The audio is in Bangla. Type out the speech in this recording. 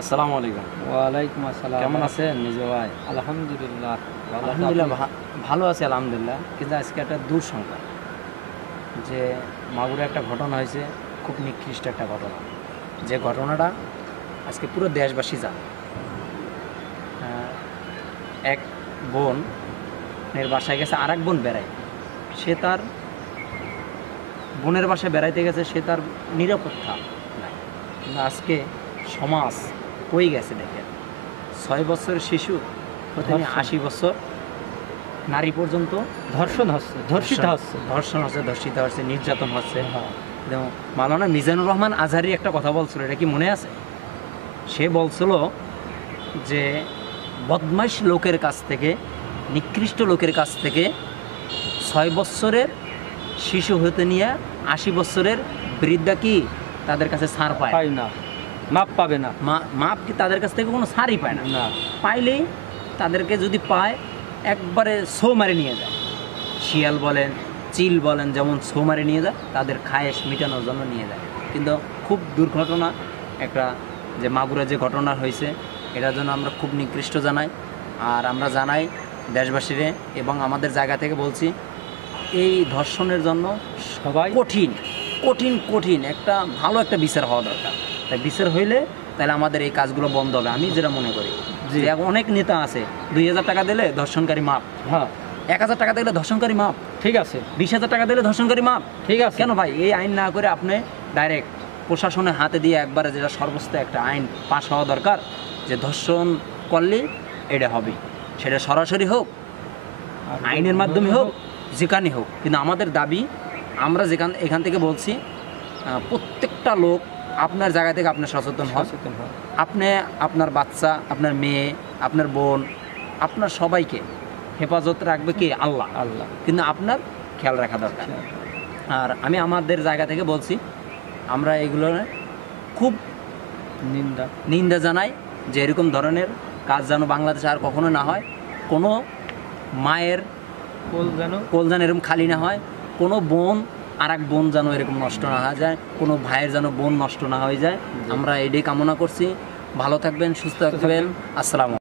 আসসালামু আলাইকুম। ওয়ালাইকুম আসসালাম। কেমন আছেন নিজে ভাই? আলহামদুলিল্লাহ। আলহামদুলিল্লাহ ভালো আছি আলহামদুলিল্লাহ। কিন্তু আজকে একটা দুঃসংবাদ যে মাগুরে একটা ঘটনা হয়েছে, খুব নিকৃষ্ট একটা ঘটনা। যে ঘটনাটা আজকে পুরো দেশবাসী জানে। এক বোনের বাসায় গেছে আর এক বোন বেড়ায়, সে তার বোনের বাসায় বেড়াইতে গেছে, সে তার নিরাপত্তা নাই। কিন্তু আজকে সমাজ কই গেছে দেখেন, 6 বছরের শিশু হতে নিয়ে 80 বছর নারী পর্যন্ত ধর্ষণ হচ্ছে, ধর্ষিত হচ্ছে। ধর্ষিত হচ্ছে, নির্যাতন হচ্ছে। যেমন মাওলানা মিজানুর রহমান আজহারি একটা কথা বলছিল, এটা কি মনে আছে? সে বলছিল যে বদমাইশ লোকের কাছ থেকে, নিকৃষ্ট লোকের কাছ থেকে 6 বছরের শিশু হতে নিয়ে 80 বছরের বৃদ্ধা কি তাদের কাছে ছাড় পায় না, মাপ পাবে না। মাপ কি তাদের কাছ থেকে কোনো ছাড়ই পায় না। পাইলেই তাদেরকে যদি পায় একবারে ছো মারে নিয়ে যায়। শিয়াল বলেন, চিল বলেন, যেমন ছো মারে নিয়ে যায়, তাদের খায়েশ মেটানোর জন্য নিয়ে যায়। কিন্তু খুব দুর্ঘটনা একটা, যে মাগুরা যে ঘটনা হয়েছে, এটার জন্য আমরা খুব নিকৃষ্ট জানাই। আর আমরা জানাই দেশবাসীরে এবং আমাদের জায়গা থেকে বলছি, এই ধর্ষণের জন্য সবাই কঠিন কঠিন কঠিন একটা ভালো একটা বিচার হওয়া দরকার। তাই বিচার হইলে তাহলে আমাদের এই কাজগুলো বন্ধ হবে, আমি যেটা মনে করি। যে অনেক নেতা আছে 2000 টাকা দিলে ধর্ষণকারী মাপ, হ্যাঁ 1000 টাকা দিলে ধর্ষণকারী মাপ, ঠিক আছে, 20,000 টাকা দিলে ধর্ষণকারী মাপ, ঠিক আছে। কেন ভাই এই আইন না করে আপনি ডাইরেক্ট প্রশাসনের হাতে দিয়ে একবারে, যেটা সর্বোচ্চ একটা আইন পাস হওয়া দরকার, যে ধর্ষণ করলে এটা হবে, সেটা সরাসরি হোক, আইনের মাধ্যমে হোক, যেখানে হোক। কিন্তু আমাদের দাবি, আমরা এখান থেকে বলছি, প্রত্যেকটা লোক আপনার জায়গা থেকে আপনার সচেতন হন। আপনি আপনার বাচ্চা, আপনার মেয়ে, আপনার বোন, আপনার সবাইকে হেফাজত রাখবে কে? আল্লাহ। কিন্তু আপনার খেয়াল রাখা দরকার। আর আমি আমাদের জায়গা থেকে বলছি, আমরা এগুলোর খুব নিন্দা জানাই, যে এরকম ধরনের কাজ যেন বাংলাদেশে আর কখনো না হয়। কোনো মায়ের কোল যেন এরকম খালি না হয়, কোনো বোন আর এক বোন যেন এরকম নষ্ট না হয়ে যায়, কোনো ভাইয়ের যেন বোন নষ্ট না হয়ে যায়। আমরা এটাই কামনা করছি। ভালো থাকবেন, সুস্থ থাকবেন। আসসালামু আলাইকুম।